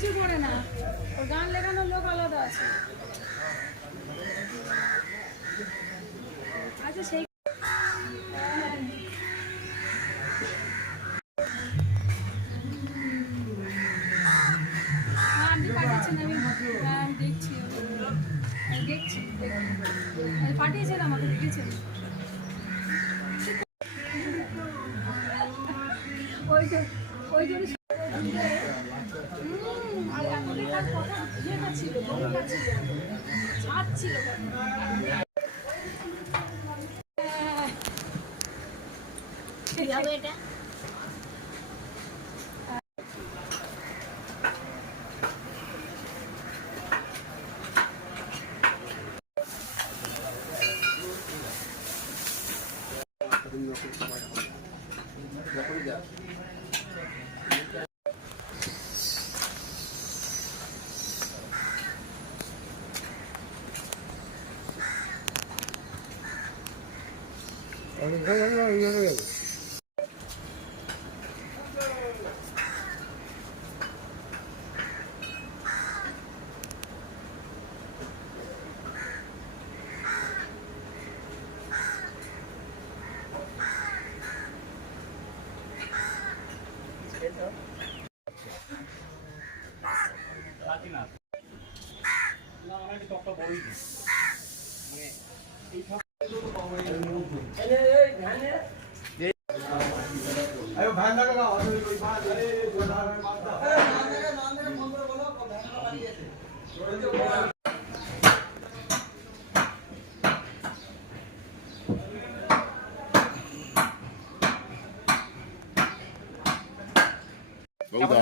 কিছু করে না, ওর গান লেখানোর লোক আলাদা আছে। আচ্ছা সেই আন্টি পাঠিয়েছেন, আমি দেখছি পাঠিয়েছেন আমাকে, দেখেছেন ওই জন্য আর এখনকার কথা ইয়েটা ছিল, দমটা ছিল, ছাদ ছিল। কি হবে এটা?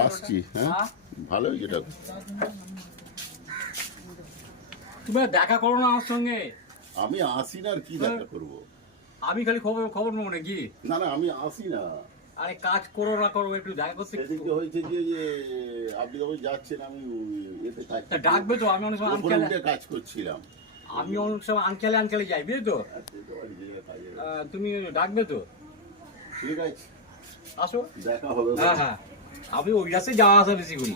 আসছি, হ্যাঁ ভালোই, যেটা তুমি দেখা করো না আমার সঙ্গে। আমি আসি না, আর কি দেখা করবো? আমি খালি খবর নেবো নাকি? না না, আমি আসি না। আরে কাজ করো না করো, একটু দেখা করতে। সেদিনকে হয়েছে যে আপনি যখন যাচ্ছেন, আমি এতে কাজ ডাকবে তো। আমি অনেক সময় কাজ করছিলাম, আমি অনেক সময় আনখেলে যাই, বুঝলি তো। তুমি ডাকবে তো, ঠিক আছে, আসো, দেখা হবে। হ্যাঁ হ্যাঁ, আমি ওই রাস্তায় যাওয়া আসা বেশি করি।